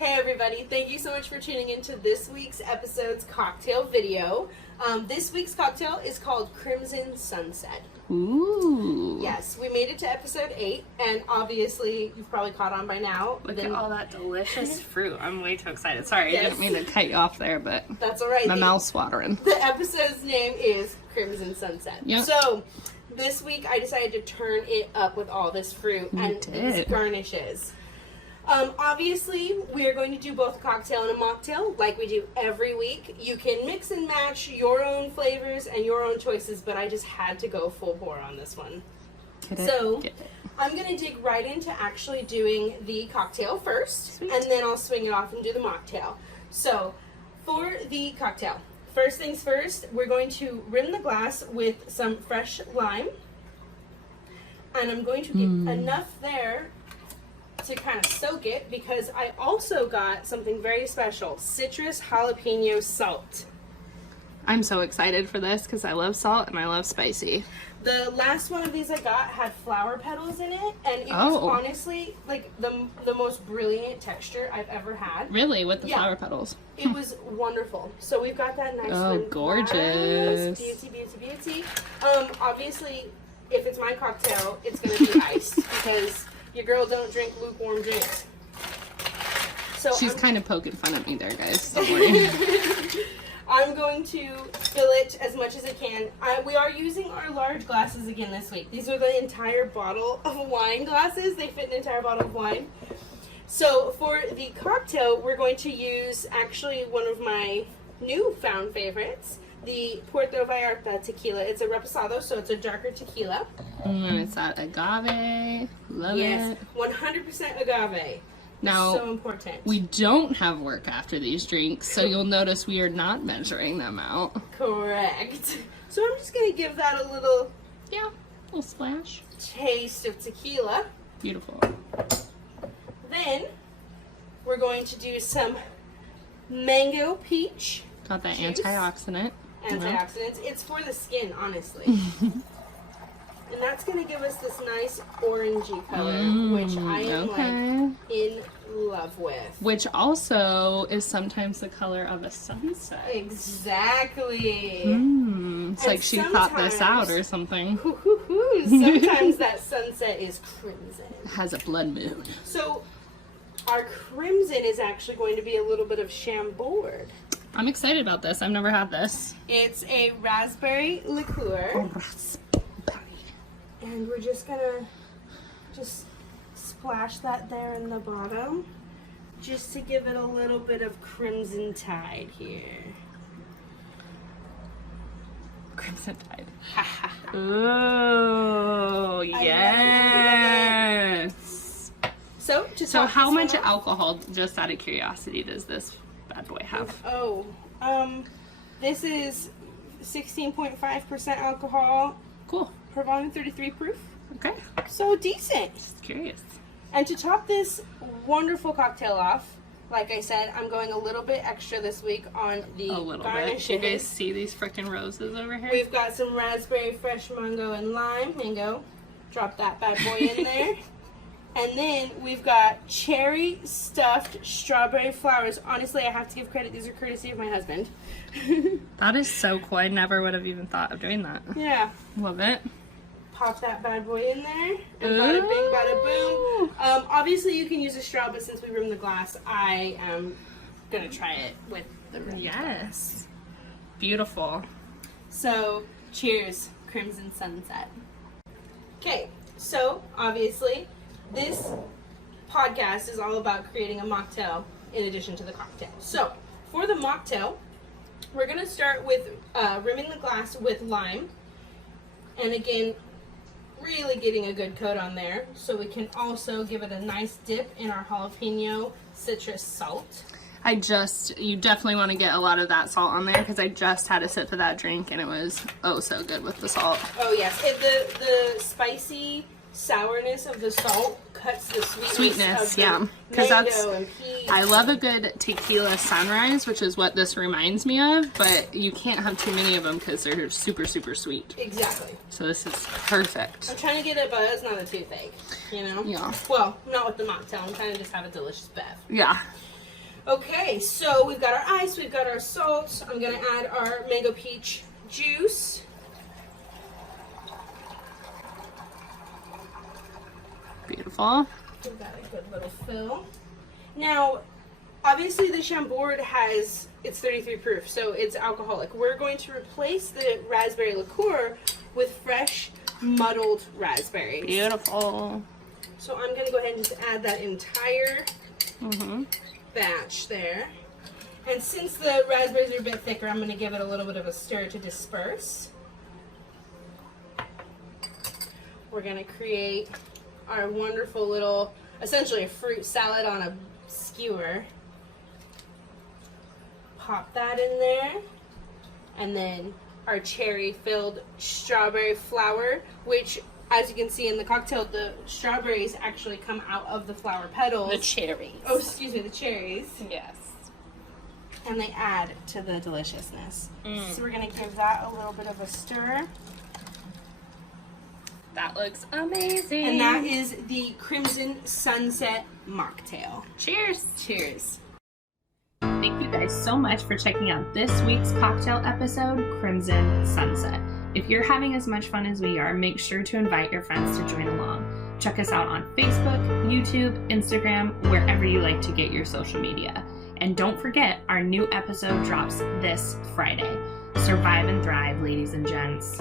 Hey everybody, thank you so much for tuning into this week's episode's cocktail video. This week's cocktail is called Crimson Sunset. Ooh. Yes, we made it to episode 8, and obviously you've probably caught on by now. Look at all that delicious fruit. I'm way too excited. Sorry, I Yes. didn't mean to cut you off there, but That's alright. my mouth's watering. The episode's name is Crimson Sunset. Yep. So, this week I decided to turn it up with all this fruit and these garnishes. Obviously, we are going to do both a cocktail and a mocktail like we do every week. You can mix and match your own flavors and your own choices, but I just had to go full bore on this one. So, I'm going to dig right into actually doing the cocktail first, and then I'll swing it off and do the mocktail. So, for the cocktail, first things first, we're going to rim the glass with some fresh lime, and I'm going to get enough there to kind of soak it, because I also got something very special, citrus jalapeno salt. I'm so excited for this because I love salt and I love spicy. The last one of these I got had flower petals in it, and it was honestly like the most brilliant texture I've ever had. Really? With the flower petals? It was wonderful. So we've got that nice gorgeous. Beauty, beauty, beauty. Obviously, if it's my cocktail, it's going to be iced, because your girl don't drink lukewarm drinks. So she's kind of poking fun at me there, guys. Don't worry. I'm going to fill it as much as I can. We are using our large glasses again this week. These are the entire bottle of wine glasses. They fit an entire bottle of wine. So for the cocktail, we're going to use actually one of my newfound favorites, the Puerto Vallarta tequila. It's a reposado, so it's a darker tequila. And it's that agave. Love it. 100% agave. Now, so important. We don't have work after these drinks, so you'll notice we are not measuring them out. Correct. So I'm just going to give that a little splash. Taste of tequila. Beautiful. Then we're going to do some mango peach. Got that juice. Antioxidant. Antioxidants. It's for the skin, honestly. And that's going to give us this nice orangey color, which I am like in love with. Which also is sometimes the color of a sunset. Exactly. It's like she thought this out or something. Sometimes that sunset is crimson. It has a blood moon. So our crimson is actually going to be a little bit of Chambord. I'm excited about this. I've never had this. It's a raspberry liqueur. And we're just gonna splash that there in the bottom, just to give it a little bit of crimson tide here. Crimson tide. Oh, yes. So how much alcohol, just out of curiosity, does this bad boy have? This is 16.5% alcohol. Cool. Per volume, 33 proof. Okay. So decent. Just curious. And to top this wonderful cocktail off, like I said, I'm going a little bit extra this week on the garnishes. You guys see these frickin' roses over here? We've got some raspberry, fresh mango, and lime. Mango. Drop that bad boy in there. And then we've got cherry stuffed strawberry flowers. Honestly, I have to give credit. These are courtesy of my husband. That is so cool. I never would have even thought of doing that. Yeah. Love it. Pop that bad boy in there, and bada bing, bada boom. Obviously, you can use a straw, but since we rimmed the glass, I am gonna try it with the rim. Yes. Beautiful. So, cheers, Crimson Sunset. Okay, so obviously, this podcast is all about creating a mocktail in addition to the cocktail. So, for the mocktail, we're gonna start with rimming the glass with lime, and again, really getting a good coat on there, so we can also give it a nice dip in our jalapeno citrus salt. You definitely want to get a lot of that salt on there, because I just had a sip of that drink and it was so good with the salt. Oh yes, the spicy sourness of the salt cuts the sweetness of the mango and peach. I love a good tequila sunrise, which is what this reminds me of, but you can't have too many of them because they're super, super sweet. Exactly. So this is perfect. I'm trying to get a buzz, not a toothache, you know? Yeah. Well, not with the mocktail. I'm trying to just have a delicious bev. Yeah. Okay, so we've got our ice, we've got our salt. I'm gonna add our mango peach juice. Beautiful. Give that a good little fill. Now, obviously the Chambord it's 33 proof, so it's alcoholic. We're going to replace the raspberry liqueur with fresh muddled raspberries. Beautiful. So I'm gonna go ahead and just add that entire batch there. And since the raspberries are a bit thicker, I'm gonna give it a little bit of a stir to disperse. We're gonna create our wonderful little, essentially a fruit salad on a skewer. Pop that in there. And then our cherry-filled strawberry flower, which, as you can see in the cocktail, the strawberries actually come out of the flower petals. The cherries. Oh, excuse me, the cherries. Yes. And they add to the deliciousness. So we're gonna give that a little bit of a stir. That looks amazing. And that is the Crimson Sunset Mocktail. Cheers. Cheers. Thank you guys so much for checking out this week's cocktail episode, Crimson Sunset. If you're having as much fun as we are, make sure to invite your friends to join along. Check us out on Facebook, YouTube, Instagram, wherever you like to get your social media. And don't forget, our new episode drops this Friday. Survive and thrive, ladies and gents.